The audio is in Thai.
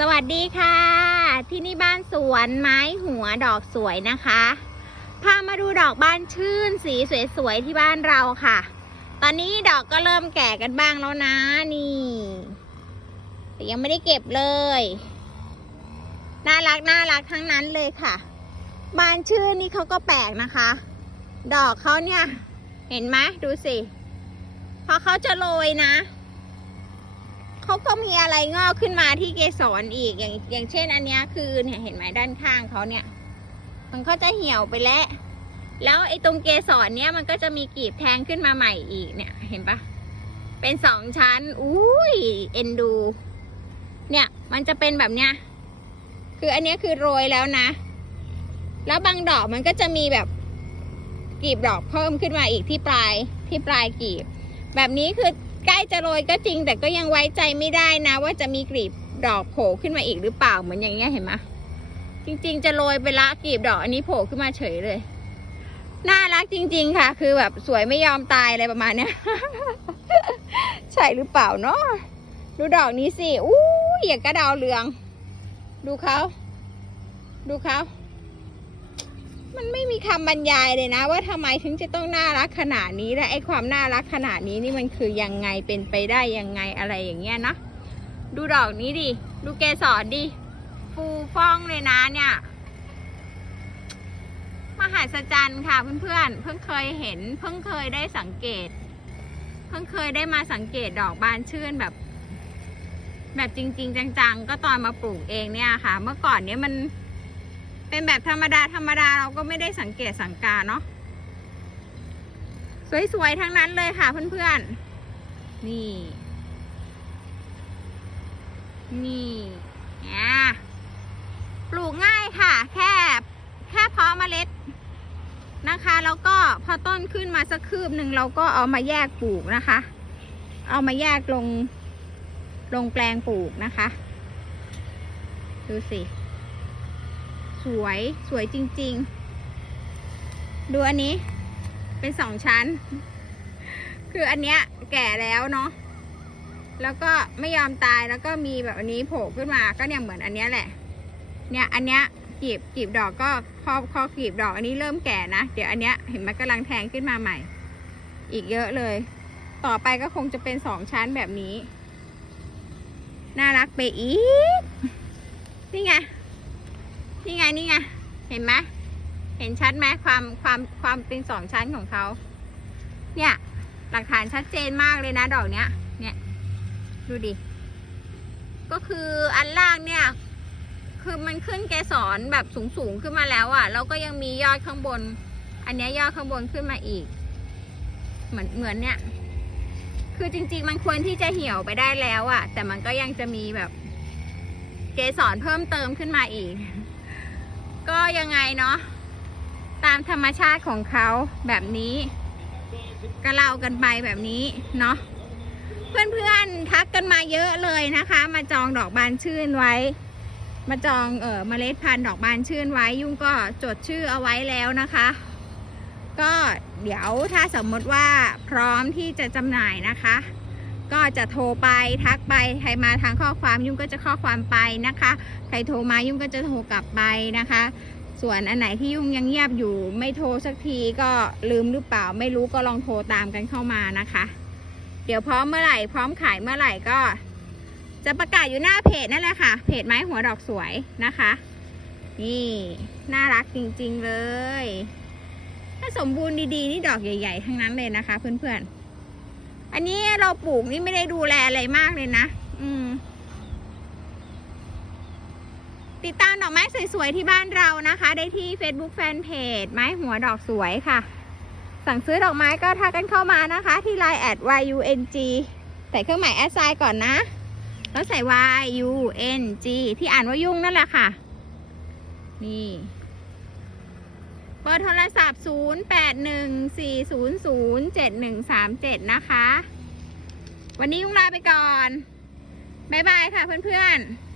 สวัสดีค่ะ ที่นี่บ้านสวนไม้หัวดอกสวยนะคะพามาดูดอกบานชื่นสีสวยๆที่บ้านเราค่ะ ตอนนี้ดอกก็เริ่มแก่กันบ้างแล้วนะนี่แต่ยังไม่ได้เก็บเลย น่ารักน่ารักทั้งนั้นเลยค่ะ บานชื่นนี่เขาก็แปลกนะคะ ดอกเขาเนี่ย เห็นไหมดูสิพอเขาจะโรยนะ เขาก็มีอะไรงอกขึ้นมาที่เกสรอีกอย่างอย่างเช่นอันนี้คือเนี่ยเห็นไหมด้านข้างเขาเนี่ย มันก็จะเหี่ยวไปแล้ว แล้วไอ้ตรงเกสรเนี้ยมันก็จะมีกีบแทงขึ้นมาใหม่อีกเนี่ย เห็นปะเป็นสองชั้นอุ้ยเอ็นดู เนี่ยมันจะเป็นแบบเนี้ยคืออันนี้คือโรยแล้วนะ แล้วบางดอกมันก็จะมีแบบกีบดอกเพิ่มขึ้นมาอีกที่ปลายที่ปลายกีบ แบบนี้คือ ใกล้จะโรยก็จริง แต่ก็ยังไว้ใจไม่ได้นะ ว่าจะมีกลีบดอกโผล่ขึ้นมาอีกหรือเปล่าเหมือนอย่างเงี้ยเห็นไหมจริง ๆ จะโรยไปละกลีบดอกอันนี้โผล่ขึ้นมาเฉยเลยน่ารักจริง ๆ ค่ะ คือแบบสวยไม่ยอมตายอะไรประมาณเนี้ยใช่หรือเปล่าเนาะดูดอกนี้สิอู้อย่างกระดาวเรือง ดูเขาดูเขา มันไม่มีคำบรรยายเลยนะ ว่าทำไมถึงจะต้องน่ารักขนาดนี้และไอความน่ารักขนาดนี้นี่มันคือยังไงเป็นไปได้ยังไงอะไรอย่างเงี้ยนะ ดูดอกนี้ดิดูเกสรดิฟูฟ่องเลยนะเนี่ยมหัศจรรย์ค่ะเพื่อนๆเพิ่งเคยเห็น เพิ่งเคยได้สังเกต เพิ่งเคยได้มาสังเกตดอกบานชื่นแบบ แบบจริง ๆ จังๆ ก็ตอนมาปลูกเองเนี่ยค่ะ เมื่อก่อนเนี้ยมัน เป็นแบบธรรมดาธรรมดาเราก็ไม่ได้สังเกตสังกาเนาะสวยๆทั้งนั้นเลยค่ะเพื่อนๆ นี่ นี่อะปลูกง่ายค่ะ แค่แค่เพาะเมล็ดนะคะ แล้วก็พอต้นขึ้นมาสักคืบหนึ่งเราก็เอามาแยกปลูกนะคะ เอามาแยกลงลงแปลงปลูกนะคะ ดูสิ สวยสวยจริง ๆ ดูอันนี้ เป็นสองชั้น คืออันเนี้ยแก่แล้วเนาะแล้วก็ไม่ยอมตายแล้วก็มีแบบอันนี้โผล่ขึ้นมาก็เนี่ยเหมือนอันเนี้ยแหละ เนี่ยอันเนี้ยกีบกีบดอกก็พอพอกีบดอกอันนี้เริ่มแก่นะ เดี๋ยวอันเนี้ยเห็นไหมกำลังแทงขึ้นมาใหม่ อีกเยอะเลย ต่อไปก็คงจะเป็นสองชั้นแบบนี้ น่ารักไปอีกนี่ไง นี่ไงนี่ไง เห็นไหมเห็นชัดไหมความความความเป็นสองชั้นของเขา เนี่ย หลักฐานชัดเจนมากเลยนะดอกเนี้ย เนี่ย ดูดิ ก็คืออันล่างเนี่ย คือมันขึ้นเกสรแบบสูงสูงขึ้นมาแล้วอะ่ะ แล้วก็ยังมียอดข้างบน อันเนี้ยยอดข้างบนขึ้นมาอีก เหมือนเหมือนเนี่ย คือจริง ๆ มันควรที่จะเหี่ยวไปได้แล้วอะ่ะ แต่มันก็ยังจะมีแบบ เกสรเพิ่มเติมขึ้นมาอีก ก็ยังไงเนาะตามธรรมชาติของเขาแบบนี้ก็เล่ากันไปแบบนี้เนาะเพื่อนๆทักกันมาเยอะเลยนะคะ มาจองดอกบานชื่นไว้ มาจองเออเมล็ดพันธุ์ดอกบานชื่นไว้ ยุ่งก็จดชื่อเอาไว้แล้วนะคะ ก็เดี๋ยวถ้าสมมติว่าพร้อมที่จะจำหน่ายนะคะ ก็จะโทรไปทักไปใครมาทางข้อความยุ่งก็จะข้อความไปนะคะ ใครโทรมายุ่งก็จะโทรกลับไปนะคะ ส่วนอันไหนที่ยุ่งยังเงียบอยู่ไม่โทรสักทีก็ลืมหรือเปล่าไม่รู้ก็ลองโทรตามกันเข้ามานะคะ เดี๋ยวพร้อมเมื่อไหร่พร้อมขายเมื่อไหร่ก็ จะประกาศอยู่หน้าเพจนั่นแหละค่ะ เพจไม้หัวดอกสวยนะคะ นี่น่ารักจริงๆเลย ถ้าสมบูรณ์ดีๆนี่ดอกใหญ่ ๆ ทั้งนั้นเลยนะคะ เพื่อนๆ อันนี้เราปลูกนี่ไม่ได้ดูแลอะไรมากเลยนะ อืม ติดตามดอกไม้สวยๆที่บ้านเรานะคะ ได้ที่ Facebook Fanpage ไม้หัวดอกสวยค่ะ สั่งซื้อดอกไม้ก็ทักกันเข้ามานะคะ ที่ Line แอด YUNG ใส่เครื่องหมายแอดไซน์ก่อนนะ แล้วใส่ YUNG ที่อ่านว่ายุ่งนั่นแหละค่ะ นี่ เบอร์โทรศัพท์ 0814007137 นะคะ วันนี้ยุ่งลาไปก่อน บ๊ายบายค่ะเพื่อนๆ